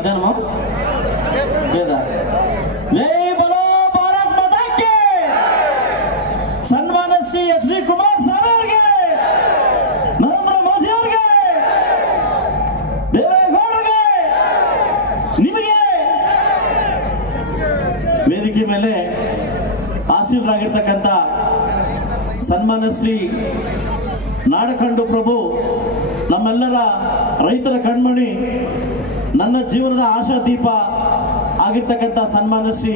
ಮಧ್ಯಾಹ್ನ ವೇದ ಜೈ ಬಲೋ ಭಾರತ್ ಮಾತಾಕ್ಕೆ ಸನ್ಮಾನ Shri H D Kumaraswamy ಅವರಿಗೆ, ನರೇಂದ್ರ ಮೋದಿ ಅವರಿಗೆ, ದೇವೇಗೌಡರಿಗೆ, ನಿಮಗೆ ವೇದಿಕೆ ಮೇಲೆ ಆಸೀನರಾಗಿರ್ತಕ್ಕಂಥ ಸನ್ಮಾನ ಶ್ರೀ ನಾಡಕಂಡು ಪ್ರಭು, ನಮ್ಮೆಲ್ಲರ ರೈತರ ಕಣ್ಮಣಿ, ನನ್ನ ಜೀವನದ ಆಶಾ ದೀಪ ಆಗಿರ್ತಕ್ಕಂಥ ಸನ್ಮಾನ ಶ್ರೀ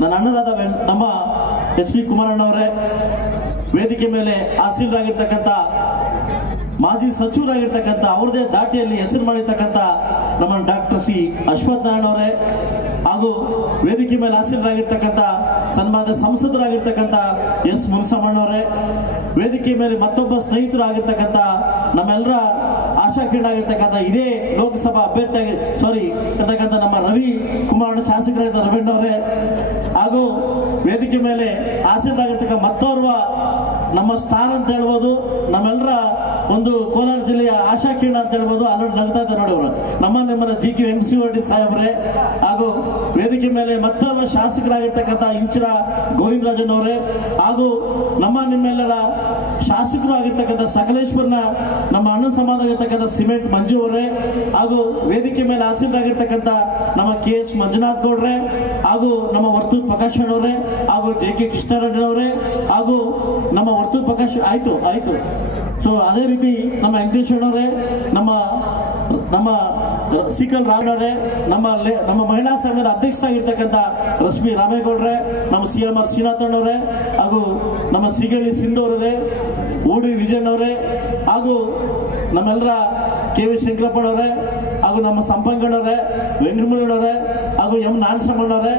ನನ್ನ ಅಣ್ಣರಾದ ನಮ್ಮ ಎಚ್ ಡಿ ಕುಮಾರಣ್ಣವರೇ, ವೇದಿಕೆ ಮೇಲೆ ಆಸೀನರಾಗಿರ್ತಕ್ಕಂಥ ಮಾಜಿ ಸಚಿವರಾಗಿರ್ತಕ್ಕಂಥ ಅವ್ರದೇ ದಾಟಿಯಲ್ಲಿ ಹೆಸರು ಮಾಡಿರ್ತಕ್ಕಂಥ ನಮ್ಮ ಡಾಕ್ಟರ್ ಶ್ರೀ ಅಶ್ವಥ್ ನಾರಾಯಣ ಅವರೇ, ಹಾಗೂ ವೇದಿಕೆ ಮೇಲೆ ಆಸೀನರಾಗಿರ್ತಕ್ಕಂಥ ಸನ್ಮಾನದ ಸಂಸದರಾಗಿರ್ತಕ್ಕಂಥ ಎಸ್ ಮುನಿಸಮ್ಮಣ್ಣವರೇ, ವೇದಿಕೆ ಮೇಲೆ ಮತ್ತೊಬ್ಬ ಸ್ನೇಹಿತರು ಆಗಿರ್ತಕ್ಕಂಥ ನಮ್ಮೆಲ್ಲರ ಆಶಾಕಿರಣ ಆಗಿರ್ತಕ್ಕಂಥ ಇದೇ ಲೋಕಸಭಾ ಅಭ್ಯರ್ಥಿಯಾಗಿ ಇರ್ತಕ್ಕಂಥ ನಮ್ಮ ರವಿ ಕುಮಾರ್ ಶಾಸಕರಾದ ರವೀಣ್ಣವರೇ, ಹಾಗೂ ವೇದಿಕೆ ಮೇಲೆ ಆಸೀನರಾಗಿರ್ತಕ್ಕ ಮತ್ತೋರ್ವ ನಮ್ಮ ಸ್ಟಾರ್ ಅಂತ ಹೇಳ್ಬೋದು, ನಮ್ಮೆಲ್ಲರ ಒಂದು ಕೋಲಾರ ಜಿಲ್ಲೆಯ ಆಶಾಕಿರಣ ಅಂತ ಹೇಳ್ಬೋದು. ಅಲ್ಲಿ ನಗ್ತಾ ಇದ್ದಾರೆ ನೋಡಿ ಅವರು, ನಿಮ್ಮನ್ನ ಜಿ ಕೆ ವೆಂಕಟೇಶ್ವರ ಸಾಹೇಬ್ರೆ, ಹಾಗೂ ವೇದಿಕೆ ಮೇಲೆ ಮತ್ತೊಬ್ಬ ಶಾಸಕರಾಗಿರ್ತಕ್ಕಂಥ ಇಂಚಿರ ಗೋವಿಂದರಾಜನವರೇ, ಹಾಗೂ ನಿಮ್ಮೆಲ್ಲರ ಶಾಸಕರು ಆಗಿರ್ತಕ್ಕಂಥ ಸಕಲೇಶ್ವರನ ನಮ್ಮ ಅಣ್ಣ ಸಮಾಜ ಆಗಿರ್ತಕ್ಕಂಥ ಸಿಮೆಂಟ್ ಮಂಜು ಅವರೇ, ಹಾಗೂ ವೇದಿಕೆ ಮೇಲೆ ಆಸೀನರಾಗಿರ್ತಕ್ಕಂಥ ನಮ್ಮ ಕೆ ಎಸ್ ಮಂಜುನಾಥ್ ಗೌಡ್ರೆ, ಹಾಗೂ ನಮ್ಮ ವರ್ತೂರ್ ಪ್ರಕಾಶ್ ಅವರೇ, ಹಾಗೂ ಜೆ ಕೆ ಕೃಷ್ಣಾರೆಡ್ಡಿಯವರೇ, ಹಾಗೂ ನಮ್ಮ ವರ್ತೂರ್ ಪ್ರಕಾಶ್ ಆಯ್ತು. ಸೊ ಅದೇ ರೀತಿ ನಮ್ಮ ವೆಂಕಟೇಶ್ ಅವರೇ, ನಮ್ಮ ಸಿಕಲ್ ರಾಮಣ್ಣವರೇ, ನಮ್ಮ ಮಹಿಳಾ ಸಂಘದ ಅಧ್ಯಕ್ಷರಾಗಿರ್ತಕ್ಕಂಥ ರಶ್ಮಿ ರಾಮೇಗೌಡ್ರೆ, ನಮ್ಮ ಸಿ ಎಂ ಆರ್ ಶ್ರೀನಾಥಣ್ಣವರೇ, ಹಾಗೂ ನಮ್ಮ ಸಿಗಳಿ ಸಿಂಧು ಅವರೇ, ಊಡಿ ವಿಜಯಣ್ಣವರೇ, ಹಾಗೂ ನಮ್ಮೆಲ್ಲರ ಕೆ ವಿ ಶಂಕರಪ್ಪನವರೇ, ಹಾಗೂ ನಮ್ಮ ಸಂಪಂಗಣ್ಣವರೇ, ವೆಂಕಟಮಣ್ಣವರೇ, ಹಾಗೂ ಎಂ ನಾರಾಯಣಸ್ವಾಮಣ್ಣವರೇ,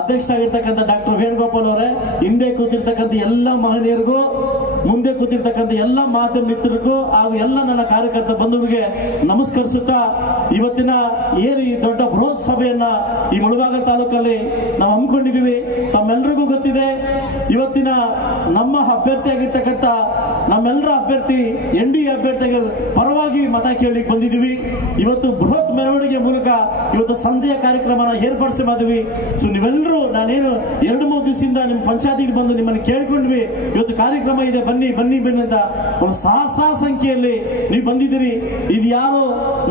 ಅಧ್ಯಕ್ಷರಾಗಿರ್ತಕ್ಕಂಥ ಡಾಕ್ಟರ್ ವೇಣುಗೋಪಾಲ್ ಅವರೇ, ಹಿಂದೆ ಕೂತಿರ್ತಕ್ಕಂಥ ಎಲ್ಲ ಮಹನೀಯರಿಗೂ, ಮುಂದೆ ಕೂತಿರ್ತಕ್ಕಂಥ ಎಲ್ಲ ಮಾಧ್ಯಮ ಮಿತ್ರರಿಗೂ, ಹಾಗೂ ಎಲ್ಲ ನನ್ನ ಕಾರ್ಯಕರ್ತ ಬಂಧುಗಳಿಗೆ ನಮಸ್ಕರಿಸುತ್ತಾ, ಇವತ್ತಿನ ಏನು ಈ ದೊಡ್ಡ ಬೃಹತ್ ಸಭೆಯನ್ನ ಈ ಮುಳಬಾಗಿಲು ತಾಲೂಕಲ್ಲಿ ನಾವು ಹಮ್ಮಿಕೊಂಡಿದ್ದೀವಿ. ತಮ್ಮೆಲ್ಲರಿಗೂ ಗೊತ್ತಿದೆ, ಇವತ್ತಿನ ನಮ್ಮ ಅಭ್ಯರ್ಥಿಯಾಗಿರ್ತಕ್ಕಂಥ ನಮ್ಮೆಲ್ಲರ ಅಭ್ಯರ್ಥಿ NDA ಅಭ್ಯರ್ಥಿಗೆ ಪರವಾಗಿ ಮತ ಕೇಳಲಿಕ್ಕೆ ಬಂದಿದ್ದೀವಿ. ಇವತ್ತು ಬೃಹತ್ ಮೆರವಣಿಗೆ ಮೂಲಕ ಇವತ್ತು ಸಂಜೆಯ ಕಾರ್ಯಕ್ರಮನ ಏರ್ಪಡಿಸಿ ಮಾಡಿದ್ವಿ. ಸೊ ನೀವೆಲ್ಲರೂ, ನಾನೇನು 2-3 ದಿವಸದಿಂದ ನಿಮ್ಮ ಪಂಚಾಯತಿಗೆ ಬಂದು ನಿಮ್ಮನ್ನು ಕೇಳ್ಕೊಂಡ್ವಿ, ಇವತ್ತು ಕಾರ್ಯಕ್ರಮ ಇದೆ, ಬನ್ನಿ ಅಂತ ಒಂದು ಸಹಸ್ರಾರು ಸಂಖ್ಯೆಯಲ್ಲಿ ನೀವು ಬಂದಿದ್ದೀರಿ. ಇದು ಯಾರು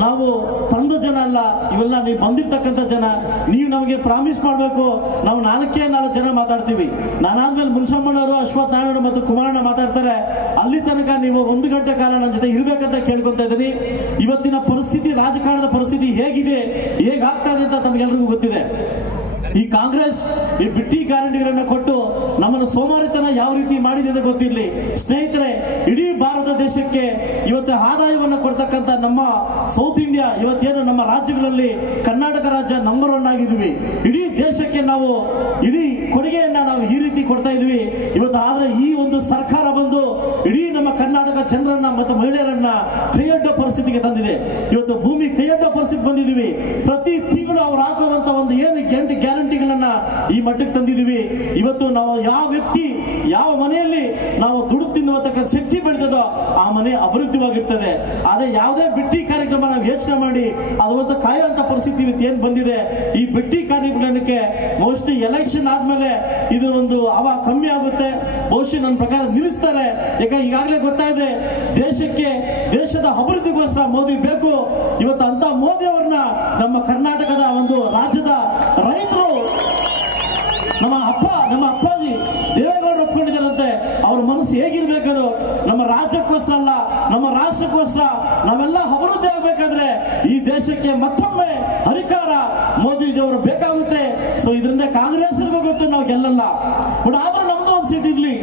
ನಾವು ತಂದ ಜನ ಅಲ್ಲ, ಇವೆಲ್ಲ ನೀವು ಬಂದಿರ್ತಕ್ಕಂಥ ಜನ. ನೀವು ನಮಗೆ ಪ್ರಾಮಿಸ್ ಮಾಡಬೇಕು, ನಾವು 4 ಜನ ಮಾತಾಡ್ತೀವಿ. ನಾನಾದ್ಮೇಲೆ ಮುನಿಸಮ್ಮಣ್ಣವರು, ಅಶ್ವಥ್ ನಾರಾಯಣ ಮತ್ತು ಕುಮಾರಣ್ಣ ಮಾತಾಡ್ತಾರೆ. ಅಲ್ಲಿ ತನಕ ನೀವು 1 ಗಂಟೆ ಕಾಲ ನನ್ನ ಜೊತೆ ಇರ್ಬೇಕಂತ ಕೇಳ್ಕೊಂತ ಇದ್ದೀನಿ. ಇವತ್ತಿನ ಪರಿಸ್ಥಿತಿ, ರಾಜಕಾರಣದ ಪರಿಸ್ಥಿತಿ ಹೇಗಿದೆ, ಹೇಗಾಗ್ತಾ ಇದೆ ಅಂತ ತಮಗೆಲ್ಲರಿಗೂ ಗೊತ್ತಿದೆ. ಈ ಕಾಂಗ್ರೆಸ್ ಈ ಬಿಟ್ಟಿ ಗ್ಯಾರಂಟಿಗಳನ್ನ ಕೊಟ್ಟು ನಮ್ಮನ್ನು ಸೋಮಾರಿತನ ಯಾವ ರೀತಿ ಮಾಡಿದೆ ಅಂತ ಗೊತ್ತಿರಲಿ. ಸ್ನೇಹಿತರೆ, ಇಡೀ ಭಾರತ ದೇಶಕ್ಕೆ ಇವತ್ತು ಆದಾಯವನ್ನು ಕೊಡ್ತಕ್ಕಂಥ ನಮ್ಮ ಸೌತ್ ಇಂಡಿಯಾ, ಇವತ್ತೇನು ನಮ್ಮ ರಾಜ್ಯಗಳಲ್ಲಿ ಕರ್ನಾಟಕ ರಾಜ್ಯ ನಂಬರ್ 1 ಆಗಿದ್ವಿ. ಇಡೀ ದೇಶಕ್ಕೆ ನಾವು ಇಡೀ ಕೊಡುಗೆಯನ್ನ ನಾವು ಈ ರೀತಿ ಕೊಡ್ತಾ ಇದ್ವಿ ಇವತ್ತು. ಆದ್ರೆ ಈ ಒಂದು ಸರ್ಕಾರ ಬಂದು ಇಡೀ ನಮ್ಮ ಕರ್ನಾಟಕ ಜನರನ್ನ ಮತ್ತು ಮಹಿಳೆಯರನ್ನ ಕೈಯಡ್ಡೋ ಪರಿಸ್ಥಿತಿಗೆ ತಂದಿದೆ. ಇವತ್ತು ಭೂಮಿ ಕೈಯಡ್ಡೋ ಪರಿಸ್ಥಿತಿ ಬಂದಿದ್ದೀವಿ. ಪ್ರತಿ ತಿಂಗಳು ಅವ್ರು ಹಾಕುವಂತ ಒಂದು ಏನು ಗ್ಯಾರಂಟಿಗಳನ್ನ ಈ ಮಟ್ಟಕ್ಕೆ ತಂದಿದ್ದೀವಿ. ಇವತ್ತು ನಾವು ಯಾವ ವ್ಯಕ್ತಿ ಯಾವ ಮನೆಯಲ್ಲಿ ನಾವು ದುಡ್ಡು ತಿನ್ನುವಂತಕ್ಕಂಥ ಶಕ್ತಿ ಬೆಳೆದದೋ ಆ ಮನೆ ಅಭಿವೃದ್ಧಿವಾಗಿರ್ತದೆ. ಆದ್ರೆ ಯಾವುದೇ ಬಿಟ್ಟಿ ಕಾರ್ಯಕ್ರಮ ನಾವು ಯೋಚನೆ ಮಾಡಿ ಅದು ಕಾಯುವಂತ ಪರಿಸ್ಥಿತಿ ಏನ್ ಬಂದಿದೆ. ಈ ಬಿಟ್ಟಿ ಕಾರ್ಯಕ್ರಮಕ್ಕೆ ಮೋಸ್ಟ್ಲಿ ಎಲೆಕ್ಷನ್ ಆದ್ಮೇಲೆ ಇದು ಒಂದು ಹವಾ ಕಮ್ಮಿ ಆಗುತ್ತೆ. ಬಹುಶಃ ನನ್ನ ಪ್ರಕಾರ ನಿಲ್ಲಿಸ್ತಾರೆ. ಯಾಕಂದ್ರೆ ಈಗಾಗಲೇ ಗೊತ್ತಾಗಿದೆ, ದೇಶದ ಅಭಿವೃದ್ಧಿಗೋಸ್ಕರ ಮೋದಿ ಬೇಕು. ಇವತ್ತು ಅಂತ ಮೋದಿ ಅವರನ್ನ ನಮ್ಮ ಕರ್ನಾಟಕದ ಒಂದು ರಾಜ್ಯದ ರೈತರು, ನಮ್ಮ ಅಪ್ಪಾಜಿ ದೇವೇಗೌಡರು ಒಪ್ಕೊಂಡಿದ್ದಾರಂತೆ. ಅವ್ರ ಮನಸ್ಸು ಹೇಗಿರ್ಬೇಕದು ನಮ್ಮ ರಾಜ್ಯಕ್ಕೋಸ್ಕರ ಅಲ್ಲ, ನಮ್ಮ ರಾಷ್ಟ್ರಕ್ಕೋಸ್ಕರ ನಾವೆಲ್ಲ ಅಭಿವೃದ್ಧಿ ಆಗ್ಬೇಕಾದ್ರೆ ಈ ದೇಶಕ್ಕೆ ಮತ್ತೊಮ್ಮೆ ಅಧಿಕಾರ ಮೋದಿಜಿ ಅವರು ಬೇಕಾಗುತ್ತೆ. ಸೊ ಇದರಿಂದ ಕಾಂಗ್ರೆಸ್ಗೂ ಗೊತ್ತು ನಾವು ಗೆಲ್ಲಲ್ಲ. ಬಟ್ ಆದ್ರೂ ನಮ್ದು ಒಂದು ಸೀಟ್ ಇರ್ಲಿ,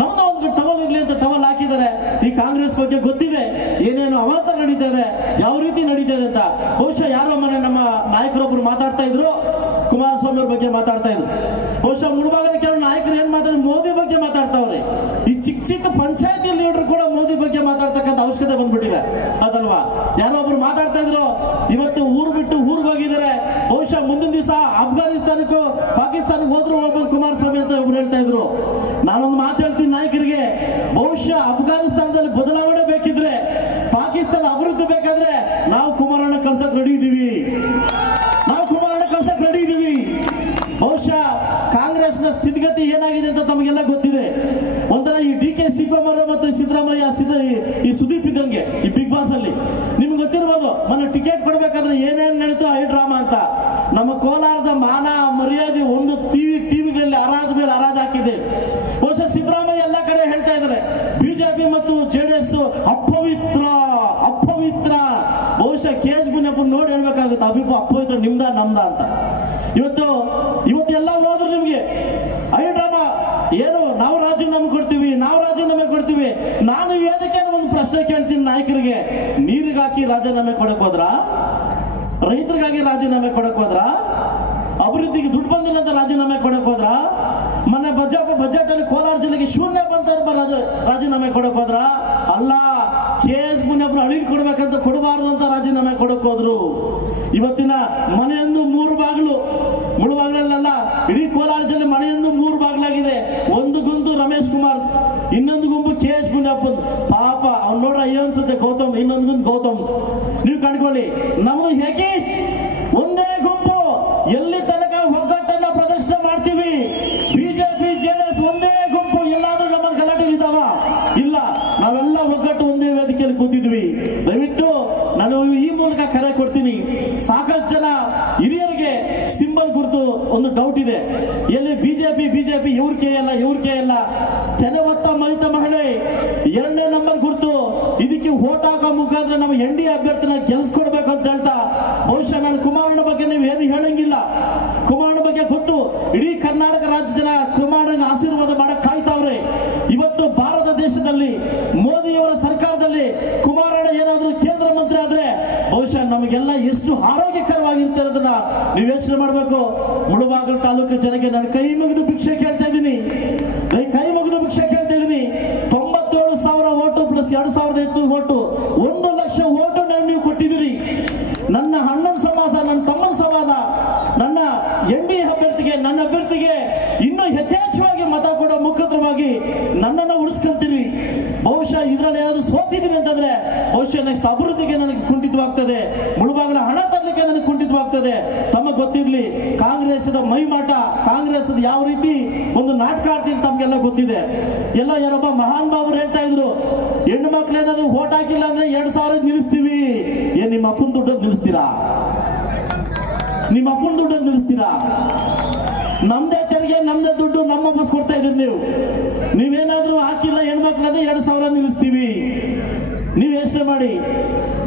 ನಮ್ದು ಒಂದು ಟವಲ್ ಇರ್ಲಿ ಅಂತ ಟವಲ್ ಹಾಕಿದ್ದಾರೆ. ಈ ಕಾಂಗ್ರೆಸ್ ಬಗ್ಗೆ ಗೊತ್ತಿದೆ ಏನೇನು ಅವಾಂತರ ನಡೀತಾ ಇದೆ, ಯಾವ ರೀತಿ ನಡೀತಾ ಇದೆ ಅಂತ. ಬಹುಶಃ ಯಾರೋ ಮನೆ ನಮ್ಮ ನಾಯಕರೊಬ್ರು ಮಾತಾಡ್ತಾ ಇದ್ರು, ಕುಮಾರಸ್ವಾಮಿ ಅವ್ರ ಬಗ್ಗೆ ಮಾತಾಡ್ತಾ ಇದ್ರು. ಬಹುಶಃ ಮುಳುಬಾಗದ ಕೆಲವು ನಾಯಕರು ಏನ್ ಮಾತಾಡ ಮೋದಿ ಬಗ್ಗೆ ಮಾತಾಡ್ತಾವ್ರೆ. ಈ ಚಿಕ್ಕ ಪಂಚಾಯತಿ ಲೀಡರ್ ಕೂಡ ಮೋದಿ ಬಗ್ಗೆ ಮಾತಾಡ್ತಕ್ಕಂಥ ಅವಶ್ಯಕತೆ ಬಂದ್ಬಿಟ್ಟಿದೆ ಅದಲ್ವಾ. ಯಾರೋ ಒಬ್ರು ಮಾತಾಡ್ತಾ ಇದ್ರು, ಇವತ್ತು ಊರು ಬಿಟ್ಟು ಊರಿಗೆ ಹೋಗಿದ್ದಾರೆ. ಬಹುಶಃ ಮುಂದಿನ ದಿವಸ ಅಫ್ಘಾನಿಸ್ತಾನಕ್ಕೂ ಪಾಕಿಸ್ತಾನಕ್ಕೆ ಹೋದ್ರು ಹೋಗ್ಬೋದು ಕುಮಾರಸ್ವಾಮಿ ಅಂತ ಒಬ್ರು ಹೇಳ್ತಾ ಇದ್ರು. ನಾನೊಂದು ಮಾತು ಹೇಳ್ತೀನಿ ನಾಯಕರಿಗೆ, ಬಹುಶಃ ಅಫ್ಘಾನಿಸ್ತಾನದಲ್ಲಿ ಬದಲಾವಣೆ ಬೇಕಿದ್ರೆ, ಪಾಕಿಸ್ತಾನ ಅಭಿವೃದ್ಧಿ ಬೇಕಾದ್ರೆ ನಾವು ಕುಮಾರಣ್ಣ ಕಳ್ಸಕ್ ರೆಡಿ ಇದೀವಿ. ಸ್ಥಿತಿಗತಿ ಏನಾಗಿದೆ ಅಂತ ತಮಗೆಲ್ಲ ಗೊತ್ತಿದೆ. ಒಂಥರ ಈ DK ಶಿವಕುಮಾರ್ ಮತ್ತು ಸಿದ್ದರಾಮಯ್ಯ ಈ ಸುದೀಪ್ ಇದ್ದಂಗೆ ಈ ಬಿಗ್ ಬಾಸ್ ಅಲ್ಲಿ ನಿಮ್ಗೆ ಗೊತ್ತಿರ್ಬೋದು. ಮೊನ್ನೆ ಟಿಕೆಟ್ ಕೊಡ್ಬೇಕಾದ್ರೆ ಏನೇನ್ ನಡೀತು ಐ ಡ್ರಾಮಾ ಅಂತ. ನಮ್ಮ ಕೋಲಾರದ ಮಾನ ಮರ್ಯಾದೆ ಒಂದು ಟಿವಿಗಳಲ್ಲಿ ಹರಾಜ್ ಮೇಲೆ ಹರಾಜ್ ಹಾಕಿದೆ. ಬಹುಶಃ ಸಿದ್ದರಾಮಯ್ಯ ಎಲ್ಲ ಕಡೆ ಹೇಳ್ತಾ ಇದ್ದಾರೆ ಬಿಜೆಪಿ ಮತ್ತು JDS ಅಪವಿತ್ರ. ಬಹುಶಃ KH ಮುನಿಯಪ್ಪ ನೋಡಿ ಹೇಳ್ಬೇಕಾಗುತ್ತೆ ಅಪವಿತ್ರ ನಿಮ್ದ ನಮ್ದ ಅಂತ. ಇವತ್ತು ಎಲ್ಲ ಹೋದ್ರು ನಿಮ್ಗೆ ಐ ಡ್ರಾಮಾ ಏನು ನಾವು ರಾಜೀನಾಮೆ ಕೊಡ್ತೀವಿ. ನಾನು ವೇದಿಕೆ ಒಂದು ಪ್ರಶ್ನೆ ಕೇಳ್ತೀನಿ ನಾಯಕರಿಗೆ, ನೀರಿಗಾಕಿ ರಾಜೀನಾಮೆ ಕೊಡಕ್ ಹೋದ್ರ? ರೈತರಿಗಾಗಿ ರಾಜೀನಾಮೆ ಕೊಡಕ್ ಹೋದ್ರ? ಅಭಿವೃದ್ಧಿಗೆ ದುಡ್ಡು ಬಂದಿಲ್ಲ ಅಂತ ರಾಜೀನಾಮೆ ಕೊಡಕ್ ಹೋದ್ರ? ಮೊನ್ನೆ ಬಜೆಟ್ ಅಲ್ಲಿ ಕೋಲಾರ ಜಿಲ್ಲೆಗೆ ಶೂನ್ಯ ಬಂತ ರಾಜೀನಾಮೆ ಕೊಡಕ್ ಹೋದ್ರ? ಅಲ್ಲ, KH ಮುನಿಯಪ್ಪ ಅಳಿಲ್ ಕೊಡ್ಬೇಕಂತ ಕೊಡಬಾರ್ದು ಅಂತ ರಾಜೀನಾಮೆ ಕೊಡಕ್ ಹೋದ್ರು. ಇವತ್ತಿನ ಮನೆಯೊಂದು 3 ಬಾಗಿಲು, ಮುಳುಬಾಗಿಲಲ್ಲ, ಇಡೀ ಕೋಲಾರ ಜಿಲ್ಲೆ ಮನೆಯೊಂದು 3 ಬಾಗಿಲಾಗಿದೆ. ಒಂದು ಗುಂಪು ರಮೇಶ್ ಕುಮಾರ್, ಇನ್ನೊಂದು ಗುಂಪು KH ಮುನಿಯಪ್ಪ. ಪಾಪ ಅವ್ನು ನೋಡ್ರ ಅನ್ಸುತ್ತೆ ಗೌತಮ್, ಇನ್ನೊಂದು ಗುಂಪು ಗೌತಮ್. ನೀವು ಕಂಡ್ಕೊಳ್ಳಿ, ನಮ್ದು ಹೇಗೆ ಒಂದೇ ಗುಂಪು. ಎಲ್ಲಿ ತನಕ ಒಗ್ಗಟ್ಟನ್ನ ಪ್ರದರ್ಶನ ಮಾಡ್ತೀವಿ. ಬಿಜೆಪಿ JDS ಒಂದೇ ಗುಂಪು. ಎಲ್ಲಾದ್ರೂ ನಮ್ಮಲ್ಲಿ ಗಲಾಟೆ ಇದ್ದಾವ? ಇಲ್ಲ, ನಾವೆಲ್ಲ ಒಗ್ಗಟ್ಟು ಒಂದೇ ವೇದಿಕೆಯಲ್ಲಿ ಕೂತಿದ್ವಿ. ದಯವಿಟ್ಟು ನಾನು ಈ ಮೂಲಕ ಕರೆ ಕೊಡ್ತೀನಿ, ಸಾಕಷ್ಟು ಜನ ಹಿರಿಯರಿಗೆ ಸಿಂಬಲ್ ಕುರಿತು ಒಂದು ಡೌಟ್ ಇದೆ. ಎಲ್ಲಿ ಬಿಜೆಪಿ ಇವ್ರ ಕೈ ಅಲ್ಲ. ತೆನೆವತ್ತ ಮೈತ ಮಹಿಳೆ 2ನೇ ನಂಬರ್ ಗುರುತು. ಇದಕ್ಕೆ ವೋಟ್ ಹಾಕೋ ಮುಖಾಂತರ ನಮ್ಮ NDA ಅಭ್ಯರ್ಥಿನ ಗೆಲ್ಲಿಸ್ಕೊಡ್ಬೇಕು ಅಂತ ಹೇಳ್ತಾ, ಬಹುಶಃ ನಾನು ಕುಮಾರಣ್ಣ ಬಗ್ಗೆ ನೀವು ಏನು ಹೇಳಂಗಿಲ್ಲ. ಕುಮಾರಣ್ಣ ಬಗ್ಗೆ ಗೊತ್ತು, ಇಡೀ ಕರ್ನಾಟಕ ರಾಜ್ಯ ಜನ ಕುಮಾರಣ್ಣನ ಆಶೀರ್ವಾದ ಮಾಡಕ್ ಕಾಯ್ತಾವ್ರೆ. ಇವತ್ತು ಭಾರತ ದೇಶದಲ್ಲಿ ಮೋದಿಯವರ ಸರ್ಕಾರದಲ್ಲಿ ಕುಮಾರಣ್ಣ ಏನಾದ್ರೂ ಕೇಂದ್ರ ಮಂತ್ರಿ ಆದ್ರೆ ಬಹುಶಃ ನಮಗೆಲ್ಲ ಎಷ್ಟು ಆರೋಗ್ಯಕರವಾಗಿರುತ್ತೆ ಅನ್ನೋದನ್ನ ನೀವು ಯೋಚನೆ ಮಾಡಬೇಕು. ಮುಳುಬಾಗಿಲು ತಾಲೂಕು ಜನಕ್ಕೆ ನಾನು ಕೈ ಮುಗಿದು ಭಿಕ್ಷೆ ಕೇಳ್ತಾ ಇದ್ದೀನಿ. 97,000 vote plus 2,800 vote, 1 lakh vote ನೀವು ಕೊಟ್ಟಿದ್ದೀರಿ. ನನ್ನ ಅಣ್ಣನ ಸಮಾಜ, ನನ್ನ ತಮ್ಮನ ಸಮಾಜ, ನನ್ನ NDA ಅಭ್ಯರ್ಥಿಗೆ, ನನ್ನ ಅಭ್ಯರ್ಥಿಗೆ ಇನ್ನೂ ಯಥೇಚ್ಛವಾಗಿ ಮತ ಕೊಡೋ ಮುಖಾಂತರವಾಗಿ ನನ್ನನ್ನು ಉಳಿಸ್ಕೊಂತೀರಿ. ಬಹುಶಃ ಇದರಲ್ಲಿ ಏನಾದ್ರು ಸೋತಿದ್ದೀನಿ ಅಂತಂದ್ರೆ ಬಹುಶಃ ನೆಕ್ಸ್ಟ್ ಅಭಿವೃದ್ಧಿಗೆ ನನಗೆ ಕುಂಠಿತವಾಗ್ತದೆ, ಮುಳುಬಾಗಿಲ ಹಣ ತರಲಿಕ್ಕೆ ನನಗೆ ಕುಂಠಿತವಾಗ್ತದೆ. ತಮಗೆ ಗೊತ್ತಿರ್ಲಿ, ಕಾಂಗ್ರೆಸ್ದ ಮೈಮಾಟ, ಕಾಂಗ್ರೆಸ್ದ ಯಾವ ರೀತಿ ಒಂದು ನಾಟಕ ಆಡ್ತೀನಿ ತಮ್ಗೆಲ್ಲ ಗೊತ್ತಿದೆ. ಎಲ್ಲ ಯಾರೊಬ್ಬ ಮಹಾನ್ ಬಾಬರು ಹೇಳ್ತಾ ಇದ್ರು, ಹೆಣ್ಣು ಮಕ್ಳು ಏನಾದ್ರು ಓಟ್ ಹಾಕಿಲ್ಲ ಅಂದ್ರೆ 2,000 ನಿಲ್ಲಿಸ್ತೀವಿ. ಏನ್ ನಿಮ್ಮ ಅಪ್ಪನ ದುಡ್ಡು ನಿಲ್ಲಿಸ್ತೀರಾ? ನಮ್ದೇ ತೆರಿಗೆ, ನಮ್ದೇ ದುಡ್ಡು, ನಮ್ಮ ಬಸ್ ಕೊಡ್ತಾ ಇದ್ದೀರಿ. ನೀವೇನಾದ್ರೂ ಹಾಕಿಲ್ಲ ಹೆಣ್ಮಕ್ಳಾದ್ರೆ 2,000 ನಿಲ್ಲಿಸ್ತೀವಿ. ನೀವ್ ಯೋಚನೆ ಮಾಡಿ,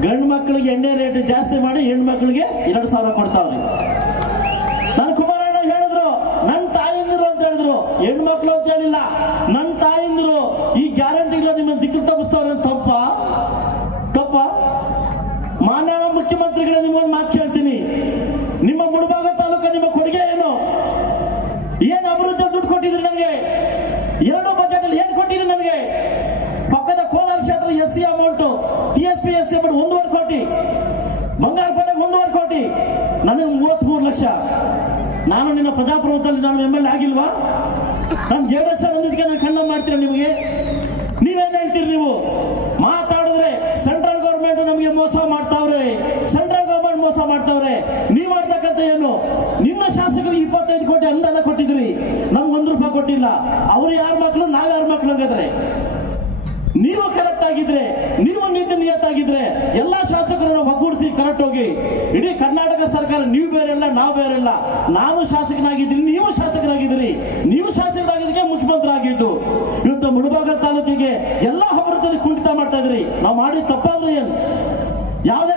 ಗಂಡು ಮಕ್ಕಳಿಗೆ ಎಣ್ಣೆ ರೇಟ್ ಜಾಸ್ತಿ ಮಾಡಿ ಹೆಣ್ಮಕ್ಳಿಗೆ 2,000 ಕೊಡ್ತಾವ್ರಿ. ನಾನು ಕುಮಾರಣ್ಣ ಹೇಳಿದ್ರು ನನ್ನ ತಾಯಿಂದಿರು ಅಂತ ಹೇಳಿದ್ರು, ಹೆಣ್ಮಕ್ಳು ಅಂತ ಹೇಳಿಲ್ಲ. ನನ್ನ ತಾಯಿಂದಿರು ಈ ಗ್ಯಾರಂಟಿಗಳ ನಿಮ್ಮ ದಿಕ್ಕು ತಪ್ಪಿಸ್ತವ್ರೆ. ತಪ್ಪ ಮಾನ್ಯ ಮುಖ್ಯಮಂತ್ರಿಗಳ ನಿಮ್ಮೊಂದು ಮಾತು ಕೇಳ್ತೀನಿ, ನಿಮ್ಮ ಮುಳುಬಾಗ ತಾಲೂಕು ನಿಮ್ಮ ಕೊಡುಗೆ ಏನು ಅಭಿವೃದ್ಧಿ ದುಡ್ಡು ಕೊಟ್ಟಿದ್ರಿ ನನಗೆ? 2 ಬಜೆಟ್ ಅಲ್ಲಿ ಏನು ಕೊಟ್ಟಿದ್ರಿ ನನಗೆ? ಪಕ್ಕದ ಕೋಲಾರ ಕ್ಷೇತ್ರ SC amount, TSP SC amount 1.5 ಕೋಟಿ, ಬಂಗಾರಪೇಟೆಗೆ 1.5 ಕೋಟಿ, ನನಗೆ 33 ಲಕ್ಷ. ನಾನು ನಿನ್ನ ಪ್ರಜಾಪ್ರಭುತ್ವದಲ್ಲಿ ನಾನು MLA ಆಗಿಲ್ವಾ? ನಾನು JDS ಒಂದಿದ್ದಕ್ಕೆ ನಾನು ಖಂಡನೆ ಮಾಡ್ತೀರಾ ನಿಮಗೆ? ನೀವೇನ್ ಹೇಳ್ತೀರಿ? ನೀವು ಮಾತಾಡಿದ್ರೆ ಸೆಂಟ್ರಲ್ ಗೌರ್ಮೆಂಟ್ ನಮಗೆ ಮೋಸ ಮಾಡ್ತಾವ್ರೆ, ಸೆಂಟ್ರಲ್ ಗೌರ್ಮೆಂಟ್ ಮೋಸ ಮಾಡ್ತಾವ್ರೆ. ನೀವ್ ಮಾಡ್ತಕ್ಕಂಥ ಏನು? ನಿಮ್ಮ ಶಾಸಕರಿಗೆ 25 ಕೋಟಿ ಅನುದಾನ ಕೊಟ್ಟಿದ್ರಿ, ನಮ್ಗೆ 1 ರೂಪಾಯಿ ಕೊಟ್ಟಿಲ್ಲ. ಅವ್ರು ಯಾರ ಮಕ್ಕಳು, ನಾವ್ ಯಾರ ಮಕ್ಕಳು ಹಂಗಾದ್ರೆ? ನೀವು ಕರೆಕ್ಟ್ ಆಗಿದ್ರೆ, ನೀವು ನೀತಿ ನಿಯತ್ತಾಗಿದ್ರೆ ಎಲ್ಲಾ ಶಾಸಕರನ್ನ ಒಗ್ಗೂಡಿಸಿ ಕರೆಕ್ಟ್ ಹೋಗಿ. ಇಡೀ ಕರ್ನಾಟಕ ಸರ್ಕಾರ ನೀವು ಬೇರೆಲ್ಲ, ನಾವು ಬೇರೆಲ್ಲ. ನಾನು ಶಾಸಕನಾಗಿದ್ದೀನಿ, ನೀವು ಶಾಸಕರಾಗಿದ್ದೀರಿ. ನೀವು ಶಾಸಕರಾಗಿದ್ದಕ್ಕೆ ಮುಖ್ಯಮಂತ್ರಿ ಆಗಿದ್ದು. ಇವತ್ತು ಮುಳುಬಾಗಿಲು ತಾಲೂಕಿಗೆ ಎಲ್ಲಾ ಅಭಿವೃದ್ಧಿ ಕುಂಠಿತ ಮಾಡ್ತಾ ಇದ್ರಿ. ನಾವು ಮಾಡಿ ತಪ್ಪಾದ್ರೆ ಏನು? ಯಾವುದೇ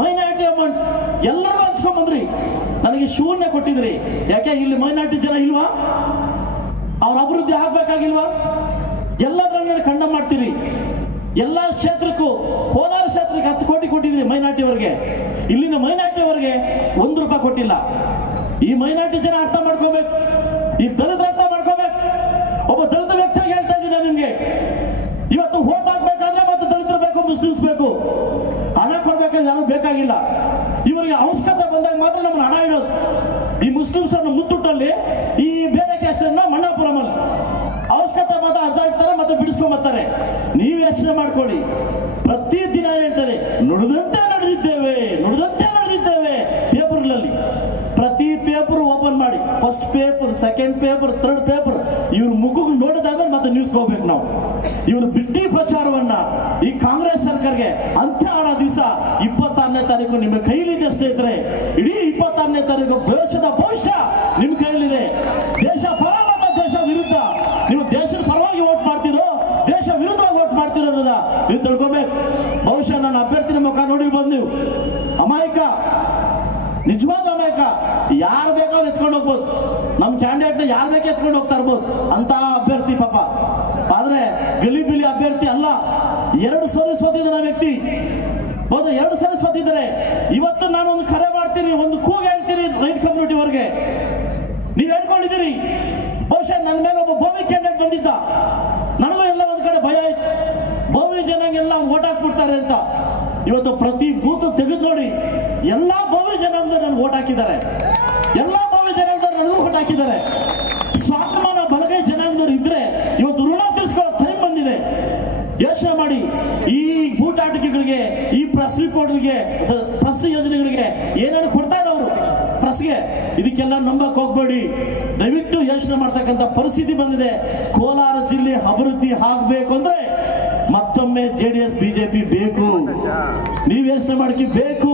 ಮೈನಾರಿಟಿ ಅಮೌಂಟ್ ಎಲ್ಲರೂ ಹಂಚ್ಕೊಂಡ್ ಬಂದ್ರಿ, ನನಗೆ ಶೂನ್ಯ ಕೊಟ್ಟಿದ್ರಿ. ಯಾಕೆ ಇಲ್ಲಿ ಮೈನಾರಿಟಿ ಜನ ಇಲ್ವಾ? ಅವ್ರ ಅಭಿವೃದ್ಧಿ ಆಗ್ಬೇಕಾಗಿಲ್ವಾ? ಎಲ್ಲದರನ್ನ ಖಂಡನೆ ಮಾಡ್ತೀರಿ. ಎಲ್ಲಾ ಕ್ಷೇತ್ರಕ್ಕೂ, ಕೋಲಾರ ಕ್ಷೇತ್ರಕ್ಕೆ 10 ಕೋಟಿ ಕೊಟ್ಟಿದ್ರಿ ಮೈನಾರಿಟಿ ಅವರಿಗೆ. ಇಲ್ಲಿನ ಮೈನಾರಿಟಿ ಅವರಿಗೆ 1 ರೂಪಾಯಿ ಕೊಟ್ಟಿಲ್ಲ. ಈ ಮೈನಾರಿಟಿ ಜನ ಅರ್ಥ ಮಾಡ್ಕೋಬೇಕು, ಈ ದಲಿತರ ಅರ್ಥ ಮಾಡ್ಕೋಬೇಕು. ಒಬ್ಬ ದಲಿತ ವ್ಯಕ್ತಿಯಾಗಿ ಹೇಳ್ತಾ ಇದ್ದೀನಿ ನಿಮ್ಗೆ, ಇವತ್ತು ವೋಟ್ ಹಾಕ್ಬೇಕಾದ್ರೆ ಮತ್ತೆ ದಲಿತರು ಬೇಕು, ಮುಸ್ಲಿಮ್ಸ್ ಬೇಕು. ಹಣ ಕೊಡ್ಬೇಕಾದ್ರೆ ಯಾರು ಬೇಕಾಗಿಲ್ಲ. ಇವರಿಗೆ ಅವಶ್ಯಕತೆ ಬಂದಾಗ ಮಾತ್ರ ನಮ್ಮನ್ನು ಹಣ ಇಡೋದು. ಈ ಮುಸ್ಲಿಮ್ಸ್ ಅನ್ನು ಮುತ್ತುಟ್ಟಲ್ಲಿ, ಈ ಬೇರೆ ಕ್ಯಾಸ್ಟ್ ಮಣ್ಣಾಪುರಮಲ್ಲಿ ಅವಶ್ಯಕತೆ ಮಾತ್ರ ಅಡ್ಡಾಡ್ತಾರೆ, ಮತ್ತೆ ಬಿಡಿಸ್ಕೊಂಬರ್ತಾರೆ. ನೀವು ಯೋಚನೆ ಮಾಡ್ಕೊಳ್ಳಿ. ಪ್ರತಿ ದಿನ ಹೇಳ್ತಾರೆ ನುಡಿದಂತೆ ನಡೆದಿದ್ದೇವೆ. ಪೇಪರ್ಗಳಲ್ಲಿ ಪ್ರತಿ ಪೇಪರ್ ಓಪನ್ ಮಾಡಿ first first paper, second paper, third paper ಇವ್ರ ಮುಖಕ್ಕೆ ನೋಡಿದಾದ್ಮೇಲೆ ಮತ್ತೆ ನ್ಯೂಸ್ಗೆ ಹೋಗ್ಬೇಕು ನಾವು. ಇವರು ಬಿಟ್ಟಿ ಪ್ರಚಾರವನ್ನ ಈ ಕಾಂಗ್ರೆಸ್ ಸರ್ಕಾರಕ್ಕೆ ಅಂತ್ಯ ಆಡೋ ದಿವಸ 26ನೇ ತಾರೀಕು ನಿಮ್ಮ ಕೈಲಿದೆ ಸ್ನೇಹಿತರೆ. ಇಡೀ 26ನೇ ತಾರೀಕು ದೇಶದ ಭವಿಷ್ಯ ನಿಮ್ ಕೈಲಿದೆ. ದೇಶ ಪರವಲ್ಲ, ದೇಶ ವಿರುದ್ಧ. ನೀವು ದೇಶದ ಪರವಾಗಿ ವೋಟ್ ಮಾಡ್ತೀರೋ, ದೇಶ ವಿರುದ್ಧವಾಗಿ ವೋಟ್ ಮಾಡ್ತೀರೋ ಅನ್ನೋದ ನೀವು ತಿಳ್ಕೊಬೇಕು. ಬಹುಶಃ ನನ್ನ ಅಭ್ಯರ್ಥಿನ ಮುಖ ನೋಡಿರ್ಬೋದು ನೀವು. ಅಮಾಯಕ, ನಿಜವಾದ ಅಮಾಯಕ. ಯಾರು ಬೇಕಾದ್ರೂ ಎತ್ಕೊಂಡು ಹೋಗ್ಬೋದು. ನಮ್ಮ ಕ್ಯಾಂಡಿಡೇಟ್ ಯಾರು ಬೇಕಾ ಎತ್ಕೊಂಡು ಹೋಗ್ತಾ ಇರ್ಬೋದು ಅಂತ ಅಭ್ಯರ್ಥಿ ಪಾಪ. ಆದ್ರೆ ಗಲಿಬಿಲಿ ಅಭ್ಯರ್ಥಿ ಅಲ್ಲ. 2 ಸರಿ ಸೋತಿದ್ದಾನೆ ವ್ಯಕ್ತಿ. ಹೌದು, 2 ಸರಿ ಸೋತಿದ್ದಾರೆ. ಇವತ್ತು ನಾನು ಒಂದು ಕರೆ ಮಾಡ್ತೀನಿ, ಒಂದು ಕೂಗು ಹೇಳ್ತೀನಿ ರೈಟ್ ಕಮ್ಯುನಿಟಿವರೆಗೆ. ನೀವು ಹೇಳ್ಕೊಂಡಿದ್ದೀರಿ ಬಹುಶಃ ನನ್ನ ಮೇಲೆ ಒಬ್ಬ ಬೋವಿ ಕ್ಯಾಂಡಿಡೇಟ್ ಬಂದಿದ್ದ. ನನಗೂ ಎಲ್ಲ ಒಂದ್ ಕಡೆ ಭಯ ಆಯ್ತು, ಬೋವಿ ಜನಾಂಗೆಲ್ಲ ಓಟ್ ಹಾಕ್ಬಿಡ್ತಾರೆ ಅಂತ. ಇವತ್ತು ಪ್ರತಿ ಬೂತ್ ತೆಗೆದು ನೋಡಿ, ಎಲ್ಲಾ ಬೋವಿ ಜನಾಂಗದವ್ರು ನನ್ಗೆ ಓಟ್ ಹಾಕಿದ್ದಾರೆ. ಎಲ್ಲಾ ಬೋವಿ ಜನಾಂಗದವ್ರು ನನಗೂ ಓಟ್ ಹಾಕಿದ್ದಾರೆ. ಸ್ವಾಭಿಮಾನ ಬಲಗೈ ಜನಾಂಗದವ್ರು ಇದ್ರೆ ಇವತ್ತು ಋಣ ತೀರಿಸ್ಕೊಳ್ಳೋ ಟೈಮ್ ಬಂದಿದೆ. ಯೋಚನೆ ಮಾಡಿ, ಈ ಬೂಟಾಟಿಕೆಗಳಿಗೆ, ಈ ಪ್ರೆಸ್ ರಿಪೋರ್ಟ್ಗಳಿಗೆ, ಪ್ರೆಸ್ ಯೋಜನೆಗಳಿಗೆ ಏನೇನು ಕೊಡ್ತಾ ಇದ್ದವರು ಪ್ರೆಸ್ಗೆ, ಇದಕ್ಕೆಲ್ಲ ನಂಬಕ್ ಹೋಗ್ಬೇಡಿ. ದಯವಿಟ್ಟು ಯೋಚನೆ ಮಾಡ್ತಕ್ಕಂಥ ಪರಿಸ್ಥಿತಿ ಬಂದಿದೆ. ಕೋಲಾರ ಜಿಲ್ಲೆ ಅಭಿವೃದ್ಧಿ ಆಗ್ಬೇಕು ಅಂದ್ರೆ ಮತ್ತೊಮ್ಮೆ JDS BJP ಬೇಕು. ನೀವ್ ಯೋಚನೆ ಮಾಡಕ್ಕೆ ಬೇಕು.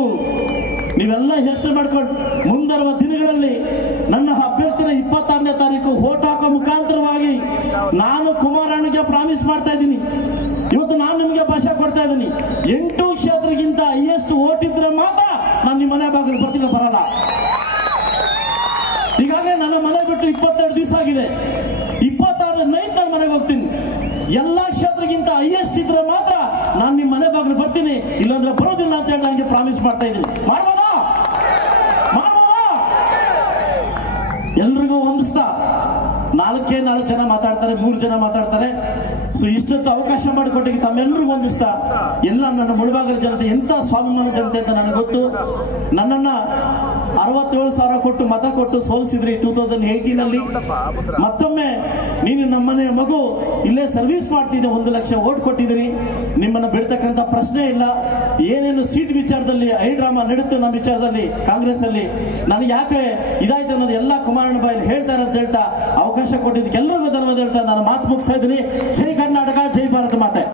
ನೀವೆಲ್ಲ ಯೋಚನೆ ಮಾಡ್ಕೊಂಡು ಮುಂಬರುವ ದಿನಗಳಲ್ಲಿ ನನ್ನ ಅಭ್ಯರ್ಥಿನ 26ನೇ ತಾರೀಕು ವೋಟ್ ಹಾಕೋ ಮುಖಾಂತರವಾಗಿ ನಾನು ಕುಮಾರಣ್ಣಗೆ ಪ್ರಾಮಿಸ್ ಮಾಡ್ತಾ ಇದ್ದೀನಿ. ಇವತ್ತು ನಾನು ನಿಮಗೆ ಭಾಷೆ ಕೊಡ್ತಾ ಇದ್ದೀನಿ. 8 ಕ್ಷೇತ್ರಕ್ಕಿಂತ ಹೈಯೆಸ್ಟ್ ವೋಟ್ ಇದ್ರೆ ಮಾತ್ರ ನಾನು ನಿಮ್ಮ ಮನೆ ಬಾಗಿಲು ಬರ್ತೀನಿ, ಬರಲ್ಲ. ಈಗಾಗಲೇ ನನ್ನ ಮನೆ ಬಿಟ್ಟು 22 ದಿವಸ ಆಗಿದೆ. 26 ನೈಟ್ ನಾನು ಮನೆಗೆ ಹೋಗ್ತೀನಿ. ಎಲ್ಲಾ ಕ್ಷೇತ್ರಕ್ಕಿಂತ ಹೈಯೆಸ್ಟ್ ಇದ್ರೆ ಮಾತ್ರ ನಾನು ನಿಮ್ಮ ಮನೆ ಬಾಗಿಲು ಬರ್ತೀನಿ, ಇಲ್ಲಾಂದ್ರೆ ಬರೋದಿಲ್ಲ ಅಂತ ಹೇಳಿ ನನಗೆ ಪ್ರಾಮಿಸ್ ಮಾಡ್ತಾ ಇದ್ದೀನಿ. ಮಾಡ್ಬೋದಾ? ಎಲ್ರಿಗೂ ಹೊಂದಿಸ್ತಾ 4 ಜನ ಮಾತಾಡ್ತಾರೆ, 3 ಜನ ಮಾತಾಡ್ತಾರೆ. ಸೊ ಇಷ್ಟೊತ್ತು ಅವಕಾಶ ಮಾಡಿಕೊಟ್ಟಿಗೆ ತಮ್ಮೆಲ್ಲರಿಗೂ ಹೊಂದಿಸ್ತಾ, ಎಲ್ಲ ನನ್ನ ಮುಳಬಾಗಿಲ ಜನತೆ ಎಂತ ಸ್ವಾಭಿಮಾನ ಜನತೆ ಅಂತ ನನಗೆ ಗೊತ್ತು. ನನ್ನನ್ನ 67,000 ಕೊಟ್ಟು ಮತ ಕೊಟ್ಟು ಸೋಲಿಸಿದ್ರಿ 2018ನಲ್ಲಿ. ಮತ್ತೊಮ್ಮೆ ನೀನು ನಮ್ಮನೆ ಮಗು ಇಲ್ಲೇ ಸರ್ವಿಸ್ ಮಾಡ್ತಿದ್ದೆ, 1 ಲಕ್ಷ ವೋಟ್ ಕೊಟ್ಟಿದ್ದೀನಿ. ನಿಮ್ಮನ್ನ ಬಿಡ್ತಕ್ಕಂಥ ಪ್ರಶ್ನೆ ಇಲ್ಲ. ಏನೇನು ಸೀಟ್ ವಿಚಾರದಲ್ಲಿ ಐಡ್ರಾಮಾ ನಡೀತು ನಮ್ಮ ವಿಚಾರದಲ್ಲಿ ಕಾಂಗ್ರೆಸ್ ಅಲ್ಲಿ, ನನಗೆ ಯಾಕೆ ಇದಾಯ್ತು ಅನ್ನೋದು ಎಲ್ಲ ಕುಮಾರಣ್ಣ ಬಾಯಲ್ಲಿ ಹೇಳ್ತಾರೆ ಅಂತ ಹೇಳ್ತಾ ಅವಕಾಶ ಕೊಟ್ಟಿದ್ದಕ್ಕೆ ಎಲ್ಲರಿಗೂ ಧನ್ಯವಾದ ಹೇಳ್ತಾ ನಾನು ಮಾತು ಮುಗಿಸ್ತಾ ಇದ್ದೀನಿ. ಜೈ ಕರ್ನಾಟಕ, ಜೈ ಭಾರತ ಮಾತೆ.